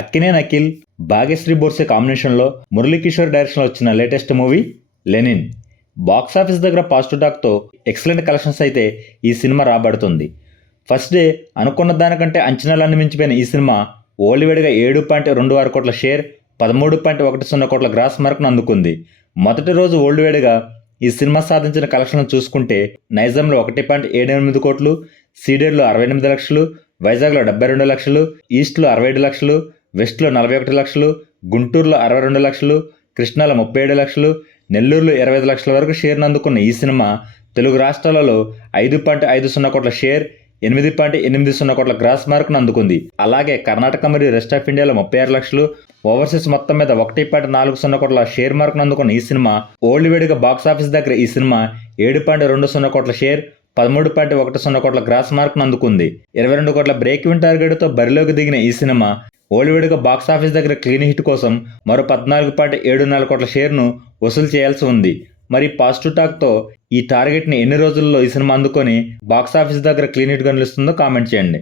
అక్కినేని అఖిల్, భాగ్యశ్రీ బోర్సే కాంబినేషన్లో మురళీకిషోర్ డైరెక్షన్లో వచ్చిన లేటెస్ట్ మూవీ లెనిన్. బాక్సాఫీస్ దగ్గర పాజిటివ్ టాక్తో ఎక్సలెంట్ కలెక్షన్స్ అయితే ఈ సినిమా రాబడుతుంది. ఫస్ట్ డే అనుకున్న దానికంటే అంచనాలన్నీ మించిపోయిన ఈ సినిమా ఓల్డ్వేడ్గా 7.26 కోట్ల షేర్, 13.10 కోట్ల గ్రాస్ మార్క్ను అందుకుంది. మొదటి రోజు ఓల్డ్వేడ్గా ఈ సినిమా సాధించిన కలెక్షన్లు చూసుకుంటే నైజాంలో 1.78 కోట్లు, సీడెడ్లో 68 లక్షలు, వైజాగ్లో 72 లక్షలు, ఈస్ట్లో 67 లక్షలు, వెస్ట్లో 41 లక్షలు, గుంటూరులో 62 లక్షలు, కృష్ణాలో 37 లక్షలు, నెల్లూరులో 25 లక్షల వరకు షేర్ను అందుకున్న ఈ సినిమా తెలుగు రాష్ట్రాలలో 5.50 కోట్ల షేర్, 8.80 కోట్ల గ్రాస్ మార్క్ను అందుకుంది. అలాగే కర్ణాటక మరియు రెస్ట్ ఆఫ్ ఇండియాలో 36 లక్షలు, ఓవర్సీస్ మొత్తం మీద 1.40 కోట్ల షేర్ మార్క్ను అందుకున్న ఈ సినిమా ఓల్డ్వేడ్గా బాక్సాఫీస్ దగ్గర ఈ సినిమా 7.20 కోట్ల షేర్, 13.10 కోట్ల గ్రాస్ మార్క్ను అందుకుంది. 22 కోట్ల బ్రేక్ ఈవెన్ టార్గెట్తో బరిలోకి దిగిన ఈ సినిమా ఓల్డ్వేడ్గా బాక్సాఫీస్ దగ్గర క్లీన్ హిట్ కోసం మరో 14.74 కోట్ల షేర్ను వసూలు చేయాల్సి ఉంది. మరి పాజిటివ్ టాక్తో ఈ టార్గెట్ని ఎన్ని రోజుల్లో ఈ సినిమా అందుకొని బాక్సాఫీస్ దగ్గర క్లీన్ హిట్గా నిలుస్తుందో కామెంట్ చేయండి.